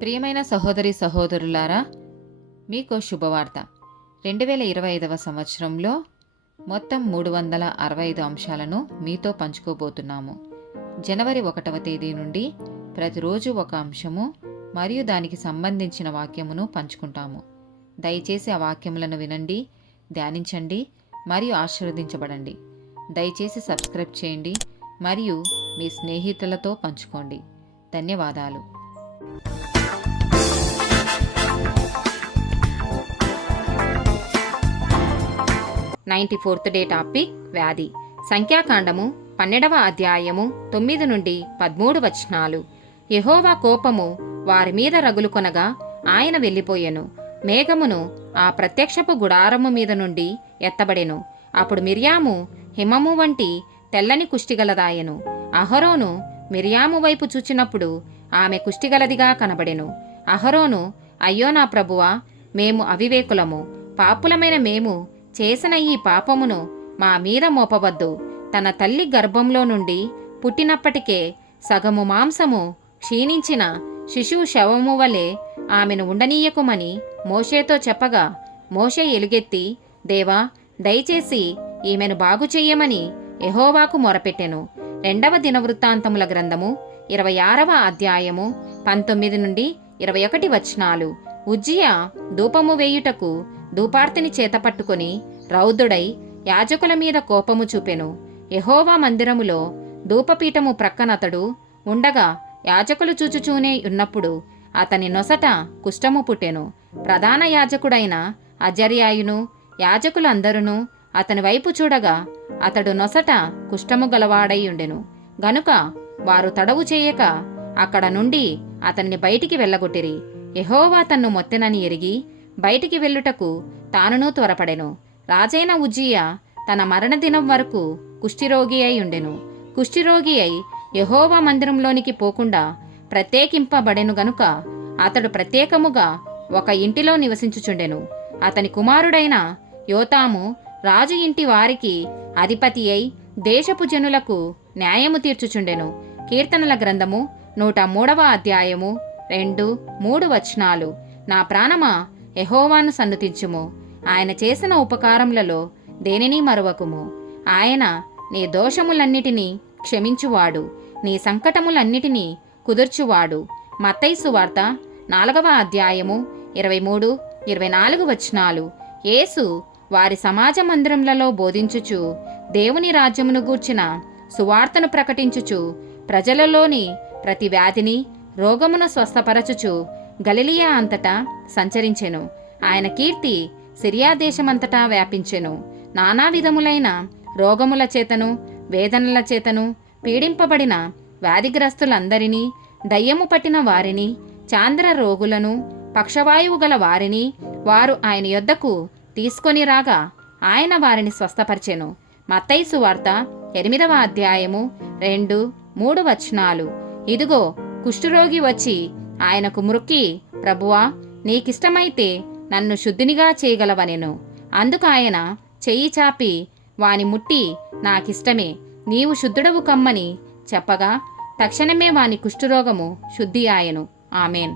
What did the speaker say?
ప్రియమైన సహోదరి సహోదరులారా, మీకో శుభవార్త. 2025 సంవత్సరంలో మొత్తం 365 అంశాలను మీతో పంచుకోబోతున్నాము. జనవరి 1వ తేదీ నుండి ప్రతిరోజు ఒక అంశము మరియు దానికి సంబంధించిన వాక్యమును పంచుకుంటాము. దయచేసి ఆ వాక్యములను వినండి, ధ్యానించండి మరియు ఆశీర్వదించబడండి. దయచేసి సబ్స్క్రైబ్ చేయండి మరియు మీ స్నేహితులతో పంచుకోండి. ధన్యవాదాలు. 94th డే టాపిక్ వ్యాధి. సంఖ్యాకాండము 12వ అధ్యాయము 9 నుండి 13 వచనాలు. యెహోవా కోపము వారి మీద రగులుకొనగా ఆయన వెళ్ళిపోయెను. మేఘమును ఆ ప్రత్యక్షపు గుడారము మీద నుండి ఎత్తబడెను. అప్పుడు మిర్యాము హిమము వంటి తెల్లని కుష్టిగలదాయెను. అహరోను మిర్యాము వైపు చూచినప్పుడు ఆమె కుష్టిగలదిగా కనబడెను. అహరోను, అయ్యో నా ప్రభువా, మేము అవివేకులము, పాపులమైన మేము చేసిన ఈ పాపమును మా మీద మోపవద్దు. తన తల్లి గర్భంలో నుండి పుట్టినప్పటికే సగము మాంసము క్షీణించిన శిశువు శవము వలె ఆమెను ఉండనీయకుమని మోషేతో చెప్పగా, మోషే ఎలుగెత్తి, దేవా, దయచేసి ఈమెను బాగు చెయ్యమని యెహోవాకు మొరపెట్టెను. 2వ దినవృత్తాంతముల గ్రంథము 26వ అధ్యాయము 19 నుండి 21 వచనాలు. ఉజ్జియా ధూపము వేయుటకు ధూపార్తిని చేతపట్టుకొని రౌద్రుడై యాజకుల మీద కోపము చూపెను. యెహోవా మందిరములో ధూపపీఠము ప్రక్కనతడు ఉండగా యాజకులు చూచుచూనే ఉన్నప్పుడు అతని నొసట కుష్ఠము పుట్టెను. ప్రధాన యాజకుడైన అజర్యాయును యాజకులందరూ అతని వైపు చూడగా అతడు నొసట కుష్ఠము గలవాడై ఉండెను. గనుక వారు తడవు చేయక అక్కడ నుండి అతన్ని బయటికి వెళ్ళగొట్టిరి. యెహోవా తన్ను మొత్తెనని ఎరిగి బయటికి వెళ్ళుటకు తానును త్వరపడెను. రాజైన ఉజ్జియా తన మరణదినం వరకు కుష్ఠిరోగి అయి ఉండెను. కుష్ఠిరోగి అయి యెహోవా మందిరంలోనికి పోకుండా ప్రత్యేకింపబడెను గనుక అతడు ప్రత్యేకముగా ఒక ఇంటిలో నివసించుచుండెను. అతని కుమారుడైన యోతాము రాజు ఇంటి వారికి అధిపతి అయి దేశపు జనులకు న్యాయము తీర్చుచుండెను. కీర్తనల గ్రంథము 103వ అధ్యాయము 2-3 వచనాలు. నా ప్రాణమా, యెహోవాను సన్నుతించుము, ఆయన చేసిన ఉపకారములలో దేనిని మరువకుము. ఆయన నీ దోషములన్నిటినీ క్షమించువాడు, నీ సంకటములన్నిటినీ కుదుర్చువాడు. మత్తయి సువార్త 4వ అధ్యాయము 23-24 వచనాలు. యేసు వారి సమాజ మందిరములలో బోధించుచు దేవుని రాజ్యమును గూర్చిన సువార్తను ప్రకటించుచు ప్రజలలోని ప్రతి వ్యాధిని రోగమును స్వస్థపరచుచు గలిలియా అంతటా సంచరించెను. ఆయన కీర్తి సిరియా దేశమంతటా వ్యాపించెను. నానా విధములైన రోగముల చేతను వేదనల చేతను పీడింపబడిన వ్యాధిగ్రస్తులందరినీ, దయ్యము పట్టిన వారిని, చాంద్ర రోగులను, పక్షవాయువు గల వారిని వారు ఆయన యొద్దకు తీసుకొని రాగా ఆయన వారిని స్వస్థపరిచెను. మత్తయి సువార్త 8వ అధ్యాయము 2-3 వచనాలు. ఇదిగో, కుష్ఠరోగి వచ్చి ఆయనకు మ్రొక్కి, ప్రభువా, నీకిష్టమైతే నన్ను శుద్ధినిగా చేయగలవనెను. అందుకు ఆయన చెయ్యి చాపి వాని ముట్టి, నాకిష్టమే, నీవు శుద్ధుడవు కమ్మని చెప్పగా తక్షణమే వాని కుష్ఠరోగము శుద్ధి ఆయెను. ఆమేన్.